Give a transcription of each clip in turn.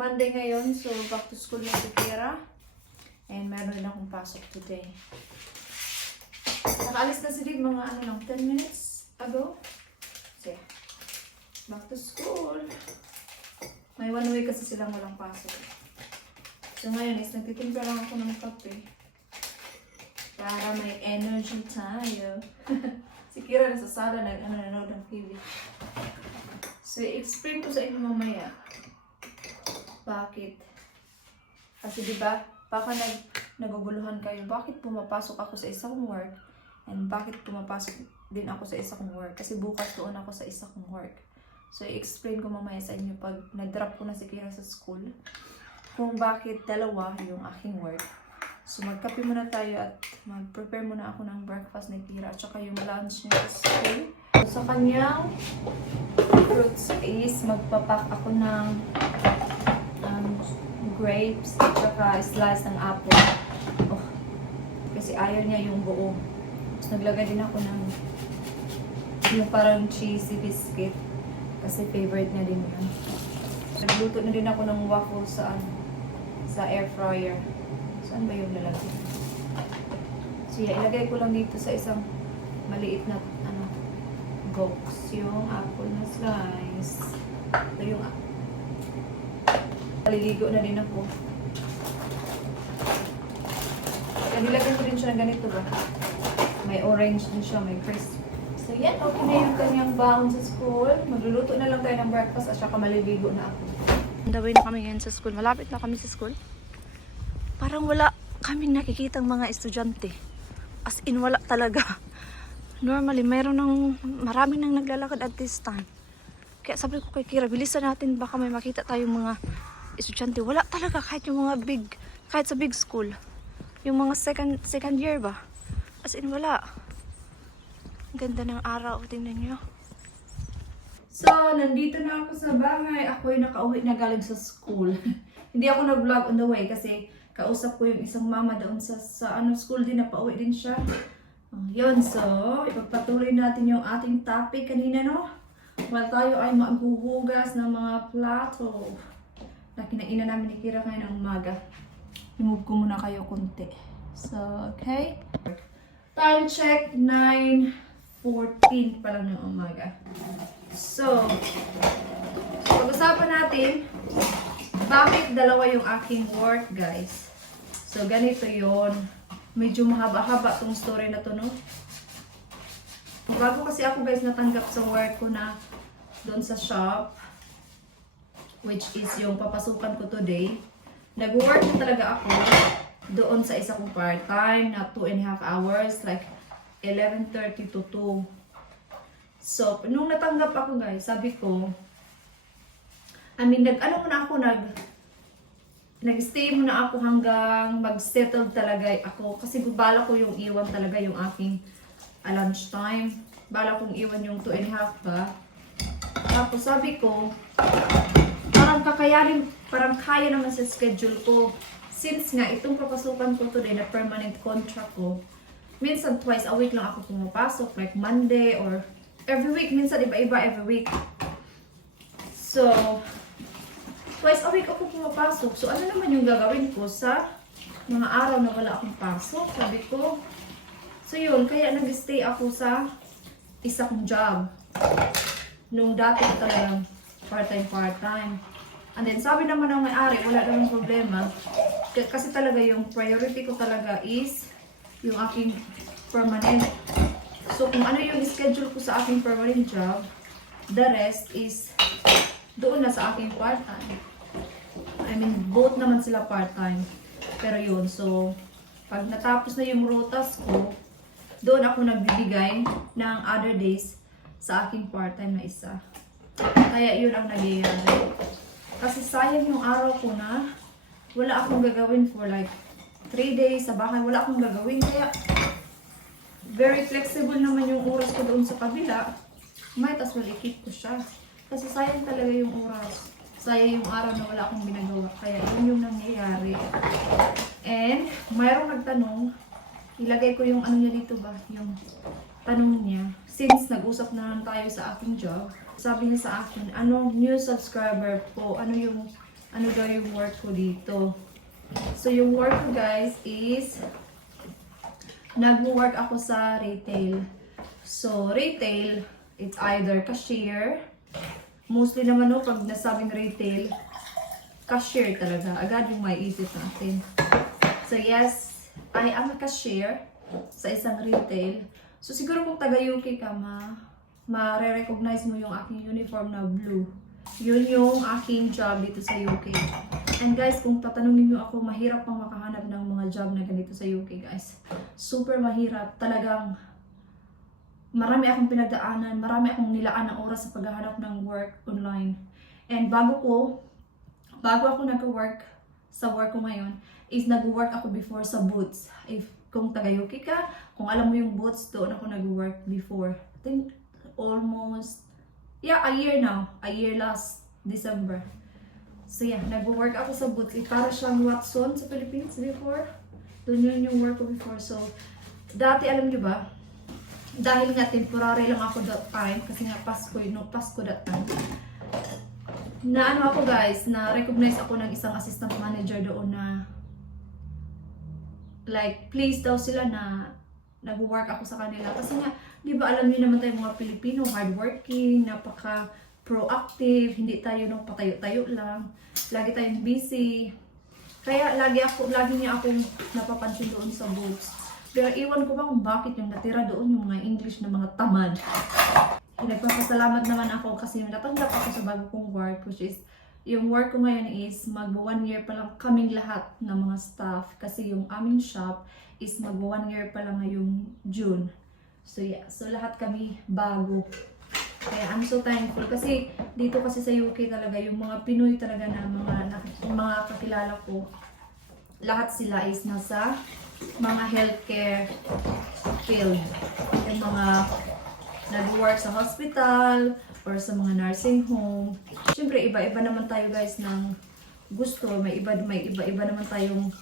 Monday ngayon, so back to school na si Kira. And meron din akong pasok today. Nakaalis na si Dig mga 10 minutes ago. So yeah, back to school. May 1 week kasi silang walang pasok. So ngayon is nagtitimpla lang ako ng kape. Para may energy tayo. Si Kira nasa sala nanonood ng TV. So i-explain ko sa inyo mamaya. Bakit? Kasi diba, baka naguguluhan kayo, bakit pumapasok ako sa isang work and bakit pumapasok din ako sa isang work? Kasi bukas doon ako sa isang work. So i-explain ko mamaya sa inyo pag nag-drop ko na si Kira sa school kung bakit dalawa yung aking work. So magkape muna tayo at mag-prepare muna ako ng breakfast ni Kira at saka yung lunch niya sa school. So sa kanyang fruits is magpapak ako ng grapes at saka slice ng apple. Oh, kasi ayaw niya yung buo. Tapos naglagay din ako ng yung parang cheesy biscuit kasi favorite niya din yun. Nagluto na din ako ng waffle sa air fryer. Saan ba yung lalagay? So yeah, ilagay ko lang dito sa isang maliit na box yung apple na slice. Ito yung paliligo na din ako. Nilagyan ko din siya ng ganito ba? May orange din siya, may crisp. So yan, okay na yung kanyang baon sa school. Magluluto na lang tayo ng breakfast at saka maliligo na ako. Andaway na kami ngayon sa school. Malapit na kami sa school. Parang wala kaming nakikitang mga estudyante. As in, wala talaga. Normally, maraming nang naglalakad at this time. Kaya sabi ko kay Kira, bilisan natin baka may makita tayong mga estudyante. Wala talaga kahit yung mga kahit sa big school. Yung mga second year ba? As in, wala. Ganda ng araw, tingnan nyo. So, nandito na ako sa bahay. Ako'y nakauwi na galing sa school. Hindi ako nag-vlog on the way kasi kausap ko yung isang mama doon sa school din na pauwi din siya. Yun, so, ipagpatuloy natin yung ating topic kanina, no? While tayo ay maghuhugas ng mga plato na kinainan namin ni Kira kayo ng umaga. I-move ko muna kayo konti. So, okay. Time check, 9:14 pa lang ng umaga. So, pag-usapan natin, bakit dalawa yung aking work, guys? So, ganito yon. Medyo mahaba-haba tong story na to, no? Bago kasi ako, guys, natanggap sa work ko na doon sa shop, which is yung papasukan ko today. Nag-work na talaga ako doon sa isa kong part-time na 2.5 hours, like 11:30 to 2. So, nung natanggap ako, guys, sabi ko, nag-stay muna ako hanggang mag-settle talaga ako. Kasi bala ko yung iwan talaga yung aking lunchtime. Bala kong iwan yung 2.5 ba. Tapos sabi ko, parang kaya naman sa schedule ko. Since nga, itong papasukan ko today na permanent contract ko, minsan twice a week lang ako pumapasok. Like Monday or every week. Minsan iba-iba every week. So, twice a week ako pumapasok. So, ano naman yung gagawin ko sa mga araw na wala akong pasok? Sabi ko. So, yun. Kaya nag-stay ako sa isa kong job. Nung dati ko talagang part-time. And then, sabi naman ng may-ari, wala namang problema. Kasi talaga yung priority ko talaga is yung aking permanent. So, kung ano yung schedule ko sa aking permanent job, the rest is doon na sa aking part-time. I mean, both naman sila part-time. Pero yun, so, pag natapos na yung rotas ko, doon ako nagbibigay ng other days sa aking part-time na isa. Kaya yun ang nangyayari. Kasi sayang yung araw ko na wala akong gagawin for like 3 days sa bahay. Wala akong gagawin. Kaya very flexible naman yung oras ko doon sa kabila. Might as well i-keep ko siya. Kasi sayang talaga yung oras. Sayang yung araw na wala akong ginagawa. Kaya yun yung nangyayari. And mayroong nagtanong, ilagay ko yung ano niya dito ba? Yung tanong niya. Since nag-usap na tayo sa aking job, sabi niya sa akin, anong new subscriber po? Ano yung ano daw yung work ko dito. So yung work ko guys is nag-work ako sa retail. So retail, it's either cashier. Mostly naman no, pag nasabing retail, cashier talaga. Agad yung may isip natin. So yes, I am a cashier sa isang retail. So siguro kung taga-UK ka, ma-recognize mo yung aking uniform na blue. Yun yung aking job dito sa UK. And guys, kung tatanungin nyo ako, mahirap pang makahanap ng mga job na ganito sa UK guys. Super mahirap. Talagang marami akong pinagdaanan, marami akong nilaan ng oras sa paghahanap ng work online. And bago ako nag-work sa work ko ngayon, is nag-work ako before sa Boots. If kung taga-UK ka, kung alam mo yung Boots, doon ako nag-work before. I think almost, a year now. A year last December. So yeah, nag-work ako sa Boots. Para siyang Watson sa Philippines before. Doon yun yung work ko before. So, dati alam nyo ba, dahil nga temporary lang ako that time, kasi nga Pasko that time, na ano ako guys, na recognize ako ng isang assistant manager doon na like, please daw sila na nag-work ako sa kanila. Kasi nga, di ba alam niyo naman tayo mga Pilipino, hardworking, napaka-proactive, hindi tayo nung patayo-tayo lang. Lagi tayong busy. Kaya lagi niya akong napapansin doon sa Boots. Pero iwan ko ba kung bakit yung natira doon yung mga English na mga tamad. Nagpapasalamat naman ako kasi natanggap ako sa bago kong work, which is yung work ko ngayon is mag 1 year pa lang kaming lahat ng mga staff kasi yung aming shop is mag 1 year pa lang ngayong June. So yeah, so lahat kami bago. Kaya I'm so thankful kasi dito kasi sa UK talaga yung mga Pinoy talaga na mga kakilala ko, lahat sila is nasa mga healthcare field. Yung mga nag-work sa hospital or sa mga nursing home. Siyempre, iba-iba naman tayo guys ng gusto. May iba-iba naman tayong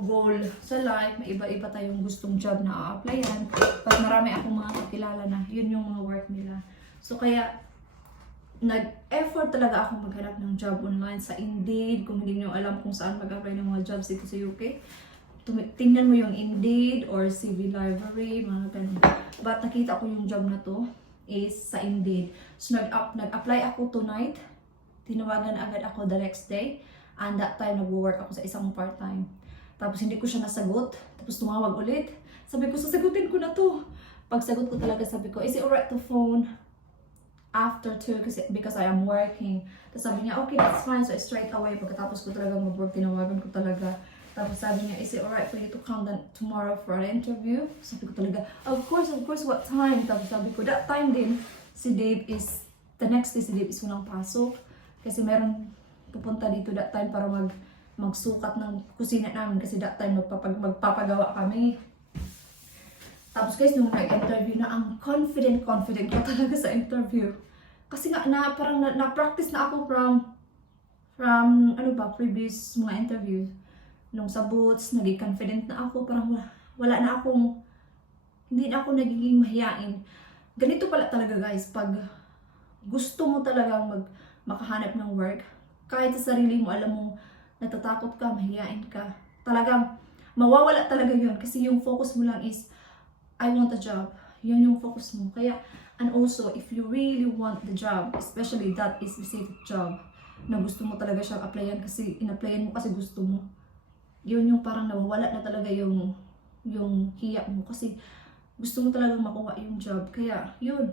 goal sa life. May iba-iba tayong gustong job na a-applyan. But marami akong mga kakilala na yun yung mga work nila. So kaya, nag-effort talaga ako maghanap ng job online sa Indeed. Kung hindi nyo alam kung saan mag-apply ng mga jobs dito sa UK, tingnan mo yung Indeed or CV Library, mga ganun. But nakita ko yung job na to is sa Indeed. So nag-apply ako tonight. Tinawagan agad ako the next day. And that time nag-work ako sa isang part-time. Tapos hindi ko siya nasagot. Tapos tumawag ulit. Sabi ko, sasagutin ko na to. Pag sagot ko talaga, sabi ko, is it alright to phone after 2 because I am working. Tapos sabi niya, okay, that's fine. So straight away, pagkatapos ko talaga mag-work, tinawagan ko talaga. Tapos sabi niya, is it alright for you to come tomorrow for an interview? Sabi ko talaga, of course, what time? Tapos sabi ko, that time din, the next day si Dave is walang pasok. Kasi meron pupunta dito that time para magsukat ng kusina namin. Kasi that time magpapagawa kami. Tapos guys, nung nag-interview na, ang confident ko talaga sa interview. Kasi nga, parang na-practice na ako from previous mga interview. Nung sa Boots, naging confident na ako, parang hindi na ako nagiging mahiyain. Ganito pala talaga guys, pag gusto mo talagang makahanap ng work, kahit sa sarili mo, alam mo, natatakot ka, mahiyain ka, talagang mawawala talaga yun. Kasi yung focus mo lang is, I want a job. Yun yung focus mo. Kaya, and also, if you really want the job, especially that is specific job, na gusto mo talaga siyang applyan kasi in-applyan mo kasi gusto mo, yun yung parang nawawala na talaga yung hiya mo kasi gusto mo talagang makuha yung job. Kaya yun,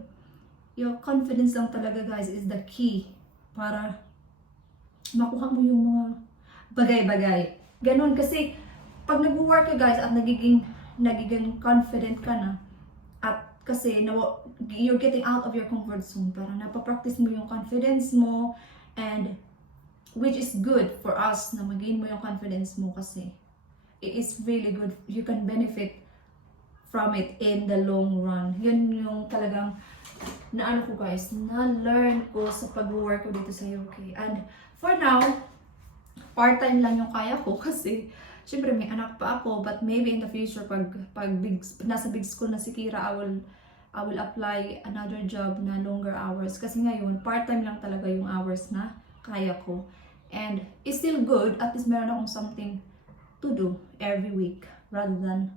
yung confidence lang talaga guys is the key para makuha mo yung mga bagay-bagay. Ganon kasi pag nag-work ka guys at nagiging confident ka na at kasi you're getting out of your comfort zone, parang napapractice mo yung confidence mo, and which is good for us na mag-gain mo yung confidence mo kasi it is really good. You can benefit from it in the long run. Yun yung talagang ko guys, na-learn ko sa pag-work ko dito sa UK. And for now, part-time lang yung kaya ko kasi syempre may anak pa ako, but maybe in the future pag nasa big school na si Kira, I will apply another job na longer hours kasi ngayon part-time lang talaga yung hours na kaya ko. And it's still good, at least meron akong something to do every week rather than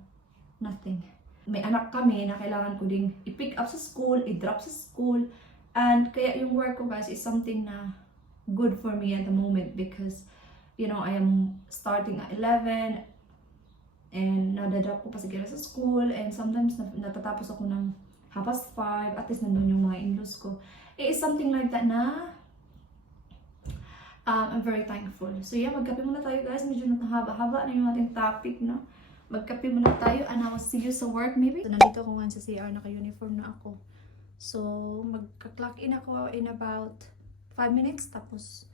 nothing. May anak kami na kailangan ko ding i-pick up sa school, i-drop sa school, and kaya yung work ko guys is something na good for me at the moment because you know, I am starting at 11 and nadadrop ko pa siguro sa school and sometimes natatapos ako ng 5:30, at least nandun yung mga in-laws ko. It is something like that na I'm very thankful. So yeah, magkape muna tayo guys. Medyo natahaba-haba na yung ating topic, no? Magkape muna tayo and I will see you sa work maybe. So nandito ko ngayon sa CR, naka-uniform na ako. So magka-clock in ako in about 5 minutes tapos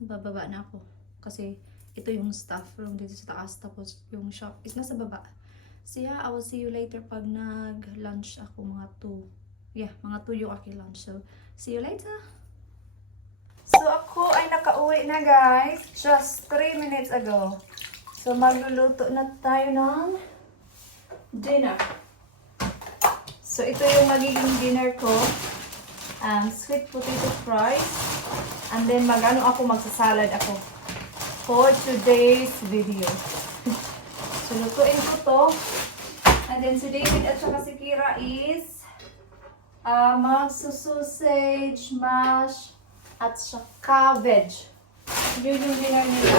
bababa na ako. Kasi ito yung staff room dito sa taas tapos yung shop is nasa baba. So yeah, I will see you later pag nag-lunch ako mga 2. Yeah, mga 2 yung aking lunch. So see you later. So ako ay nakauwi na guys, just 3 minutes ago. So magluluto na tayo ng dinner. So ito yung magiging dinner ko. Sweet potato fries. And then magsasalad ako for today's video. So lutuin ko to. And then si David at saka si Kira is magsusausage, mash, at saka veg. Yun yung dinner nila.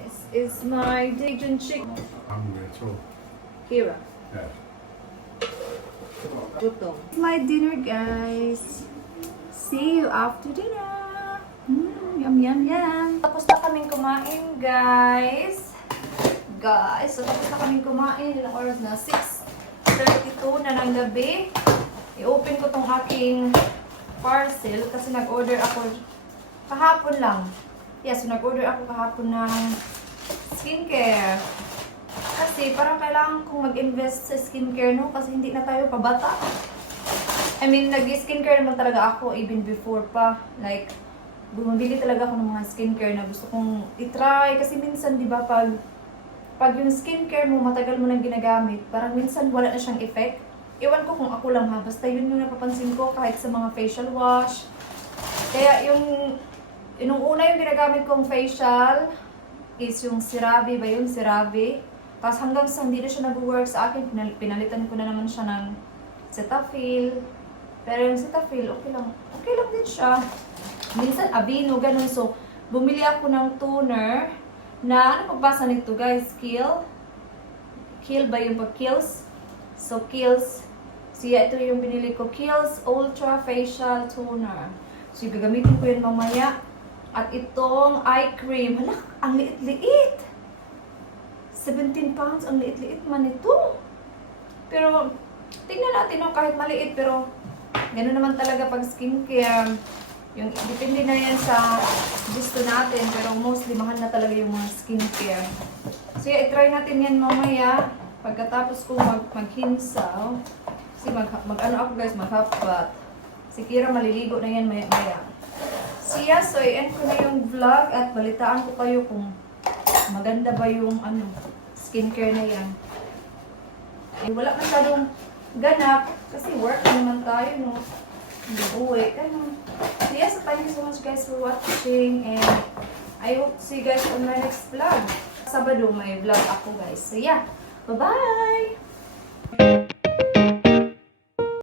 This is my Dijon chicken. hungry at all. Kira. Yeah. Gutom. My dinner, guys. See you after dinner. Yum, yum, yum. Tapos na kaming kumain, guys. So tapos na kaming kumain. Ilang oras na? 6:32 na ng gabi. I-open ko tong aking parcel kasi nag-order ako kahapon lang. Yes, so nag-order ako kahapon ng skincare. Kasi parang kailangan kong mag-invest sa skincare, no? Kasi hindi na tayo pabata. I mean, nag-skincare naman talaga ako even before pa. Like, bumabili talaga ako ng mga skincare na gusto kong itry. Kasi minsan, di ba, pag yung skincare mo, matagal mo nang ginagamit, parang minsan wala na siyang effect. Iwan ko kung ako lang ha, basta yun yung napapansin ko kahit sa mga facial wash. Kaya yung una yung ginagamit kong facial is yung CeraVe ba yun? CeraVe. Tapos hanggang sa hindi na siya nag-work sa akin, pinalitan ko na naman siya ng Cetaphil. Pero yung Cetaphil, okay lang din siya. Minsan Aveeno, ganun. So, bumili ako ng toner na, ano pagbasa nito guys? Kiehl ba yung Kiehl's? So, Kiehl's. So, yeah, ito yung binili ko. Kiehl's Ultra Facial Toner. So, yung gagamitin ko yun mamaya. At itong eye cream. Hala, ang liit-liit. 17 pounds, ang liit-liit man ito. Pero, tingnan natin, no, kahit maliit, pero gano'n naman talaga pag skincare. Yung, depende na yan sa gusto natin, pero mostly mahal na talaga yung mga skincare. So, i-try natin yan mamaya. Pagkatapos ko maghinsaw. Kasi mag-ano ako guys, mag-half bath. Si Kira maliligo na yan maya-maya. So, yeah, so i-end ko na yung vlog at balitaan ko kayo kung maganda ba yung skincare na yan. Eh, wala masyadong ganap kasi work naman tayo, no? Hindi uwi. Ganun. So yes, thank you so much guys for watching and I hope to see you guys on my next vlog. Sabado may vlog ako guys. So yeah, bye-bye!